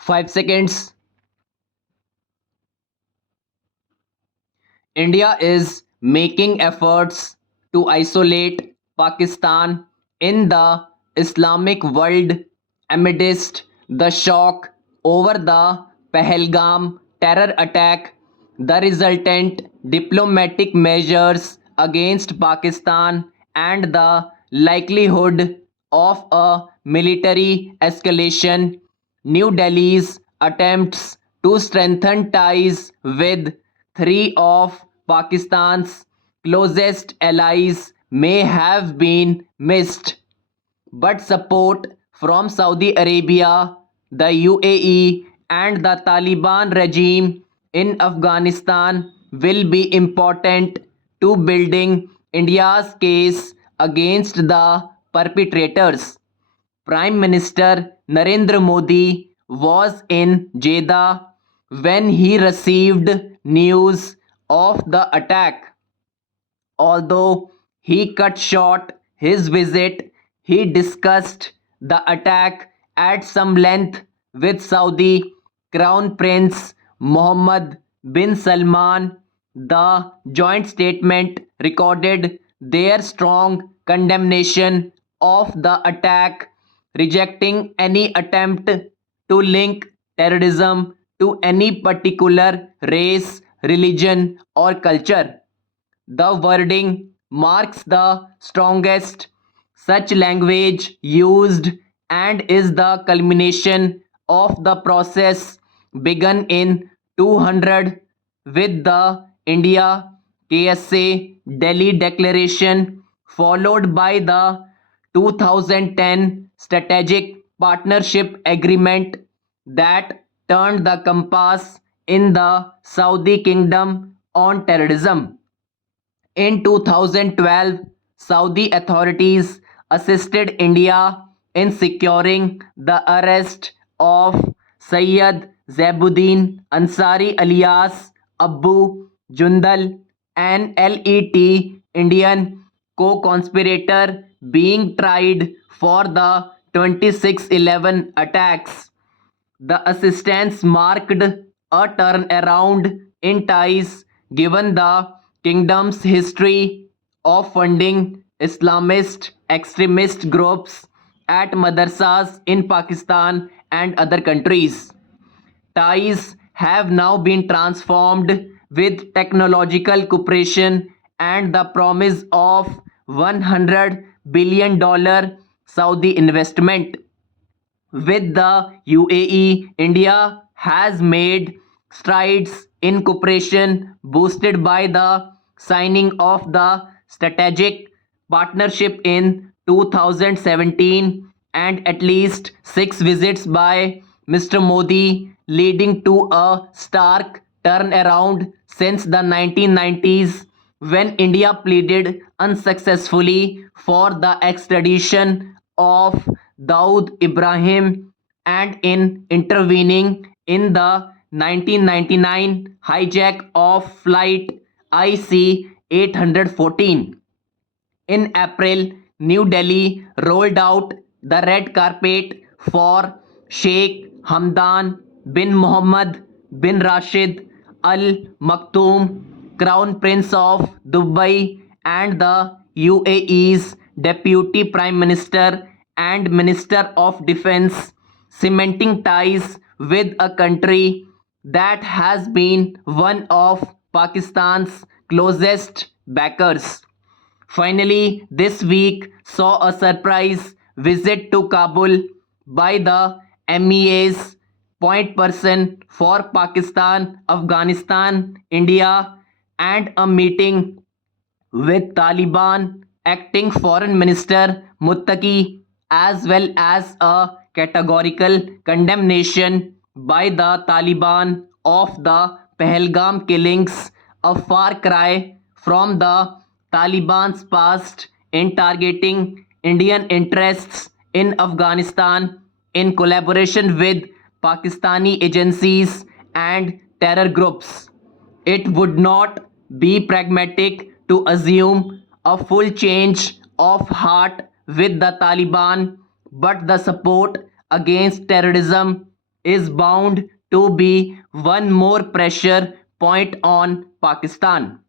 5 seconds. India is making efforts to isolate Pakistan in the Islamic world amidst the shock over the Pahalgam terror attack, the resultant diplomatic measures against Pakistan, and the likelihood of a military escalation. New Delhi's attempts to strengthen ties with three of Pakistan's closest allies may have been missed, but support from Saudi Arabia, the UAE, and the Taliban regime in Afghanistan will be important to building India's case against the perpetrators. Prime Minister Narendra Modi was in Jeddah when he received news of the attack. Although he cut short his visit, he discussed the attack at some length with Saudi Crown Prince Mohammed bin Salman. The joint statement recorded their strong condemnation of the attack, rejecting any attempt to link terrorism to any particular race, religion, or culture. The wording marks the strongest such language used and is the culmination of the process begun in 200 with the India KSA Delhi Declaration, followed by the 2010 Strategic Partnership Agreement that turned the compass in the Saudi Kingdom on terrorism. In 2012, Saudi authorities assisted India in securing the arrest of Sayyid Zaibuddin Ansari alias Abu Jundal, an LET Indian co-conspirator being tried for the 2611 attacks. The assistance marked a turnaround in ties given the kingdom's history of funding Islamist extremist groups at madrasas in Pakistan and other countries. Ties have now been transformed with technological cooperation and the promise of $100 billion Saudi investment. With the UAE, India has made strides in cooperation boosted by the signing of the strategic partnership in 2017 and at least 6 visits by Mr. Modi, leading to a stark turnaround since the 1990s when India pleaded unsuccessfully for the extradition of Dawood Ibrahim and in intervening in the 1999 hijack of flight IC 814. In April, New Delhi rolled out the red carpet for Sheikh Hamdan bin Mohammed bin Rashid Al Maktoum, Crown Prince of Dubai, and the UAE's Deputy Prime Minister and Minister of Defense, cementing ties with a country that has been one of Pakistan's closest backers. Finally, this week saw a surprise visit to Kabul by the MEA's point person for Pakistan, Afghanistan, India, and a meeting with Taliban acting Foreign Minister Muttaqi, as well as a categorical condemnation by the Taliban of the Pahalgam killings, a far cry from the Taliban's past in targeting Indian interests in Afghanistan in collaboration with Pakistani agencies and terror groups. It would not be pragmatic to assume a full change of heart with the Taliban, but the support against terrorism is bound to be one more pressure point on Pakistan.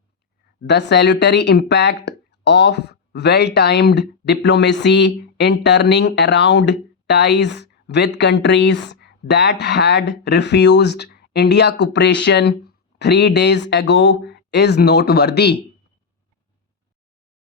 The salutary impact of well timed diplomacy in turning around ties with countries that had refused India cooperation 3 days ago is noteworthy.